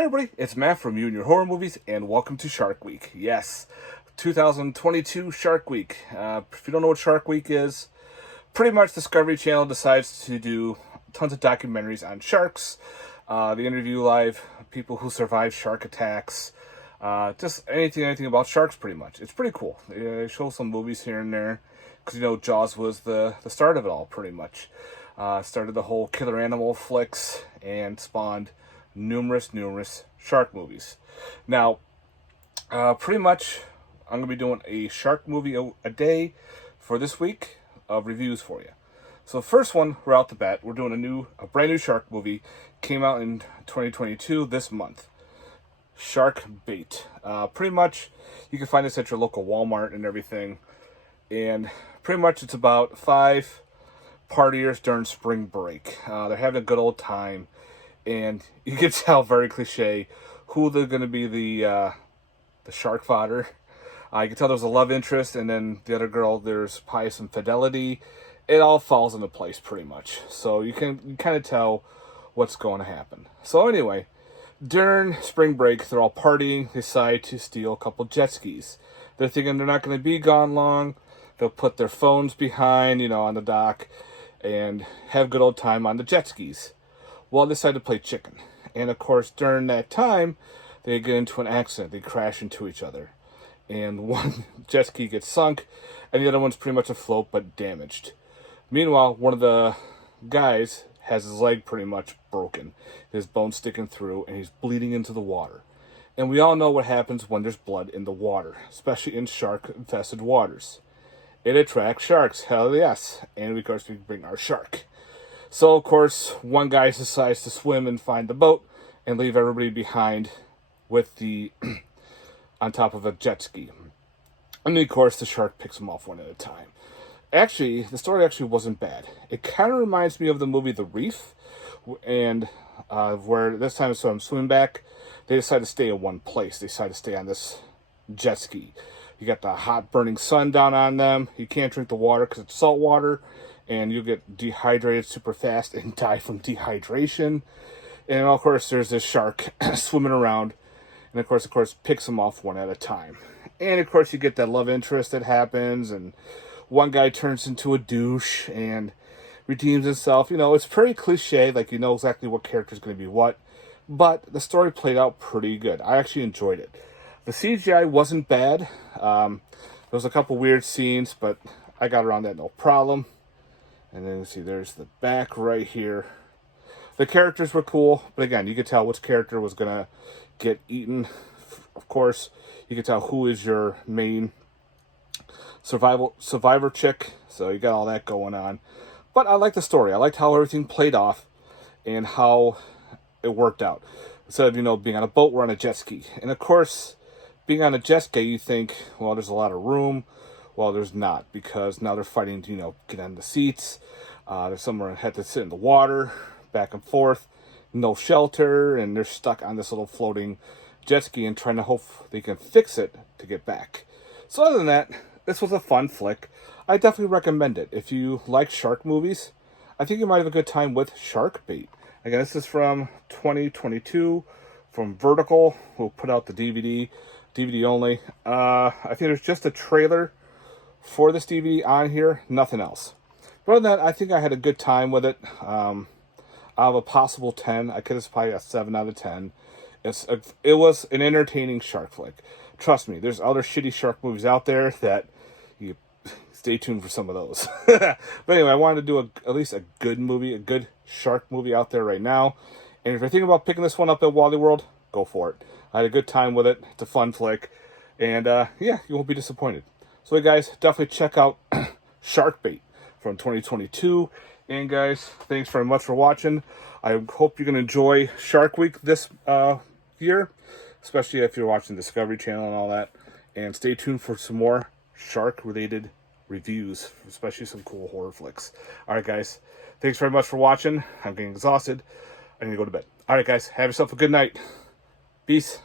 Hey everybody, it's Matt from You and Your Horror Movies, and welcome to Shark Week. Yes, 2022 Shark Week. If you don't know what Shark Week is, pretty much Discovery Channel decides to do tons of documentaries on sharks. They interview live people who survive shark attacks. Just anything about sharks, pretty much. It's pretty cool. They show some movies here and there, because Jaws was the start of it all, pretty much. Started the whole killer animal flicks and spawned numerous shark movies. Now, pretty much, I'm going to be doing a shark movie a day for this week of reviews for you. So first one, right out the bat, we're doing a brand new shark movie. Came out in 2022 this month. Shark Bait. Pretty much, you can find this at your local Walmart and everything. And pretty much it's about 5 partiers during spring break. They're having a good old time. And you can tell, very cliche, who they're going to be the shark fodder. You can tell there's a love interest, and then the other girl, there's probably some fidelity. It all falls into place pretty much. So you kind of tell what's going to happen. So anyway, during spring break, they're all partying. They decide to steal a couple jet skis. They're thinking they're not going to be gone long. They'll put their phones behind, on the dock, and have a good old time on the jet skis. Well, they decide to play chicken. And of course, during that time, they get into an accident. They crash into each other. And one jet ski gets sunk, and the other one's pretty much afloat but damaged. Meanwhile, one of the guys has his leg pretty much broken. His bone's sticking through, and he's bleeding into the water. And we all know what happens when there's blood in the water, especially in shark-infested waters. It attracts sharks, hell yes. And of course, we bring our shark. So, of course, one guy decides to swim and find the boat and leave everybody behind with the on top of a jet ski. And then, of course, the shark picks them off one at a time. Actually, the story actually wasn't bad. It kind of reminds me of the movie The Reef, and where this time instead of swimming back, they decide to stay in one place. They decide to stay on this jet ski. You got the hot burning sun down on them. You can't drink the water because it's salt water. And you'll get dehydrated super fast and die from dehydration. And of course, there's this shark swimming around. And of course, picks them off one at a time. And of course, you get that love interest that happens. And one guy turns into a douche and redeems himself. It's pretty cliche. Like, exactly what character is going to be what. But the story played out pretty good. I actually enjoyed it. The CGI wasn't bad. There was a couple weird scenes, but I got around that no problem. And then see, there's the back right here. The characters were cool, but again, you could tell which character was gonna get eaten. Of course, you could tell who is your main survivor chick. So you got all that going on. But I liked the story. I liked how everything played off and how it worked out. Instead of being on a boat, we're on a jet ski. And of course, being on a jet ski, you think, well, there's a lot of room. Well, there's not, because now they're fighting to, get on the seats. There's somewhere had to sit in the water, back and forth, no shelter, and they're stuck on this little floating jet ski and trying to hope they can fix it to get back. So other than that, this was a fun flick. I definitely recommend it. If you like shark movies, I think you might have a good time with Shark Bait. Again, this is from 2022, from Vertical, who put out the DVD only. I think there's just a trailer for this DVD on here, nothing else. But other than that, I think I had a good time with it. Out of a possible 10, I could have probably a 7 out of 10. It was an entertaining shark flick. Trust me, there's other shitty shark movies out there that you stay tuned for some of those. But anyway, I wanted to do at least a good movie, a good shark movie out there right now. And if you're thinking about picking this one up at Wally World, go for it. I had a good time with it. It's a fun flick. And yeah, you won't be disappointed. So guys, definitely check out Shark Bait from 2022. And guys, thanks very much for watching. I hope you're going to enjoy Shark Week this year, especially if you're watching Discovery Channel and all that. And stay tuned for some more shark-related reviews, especially some cool horror flicks. All right, guys, thanks very much for watching. I'm getting exhausted. I need to go to bed. All right, guys, have yourself a good night. Peace.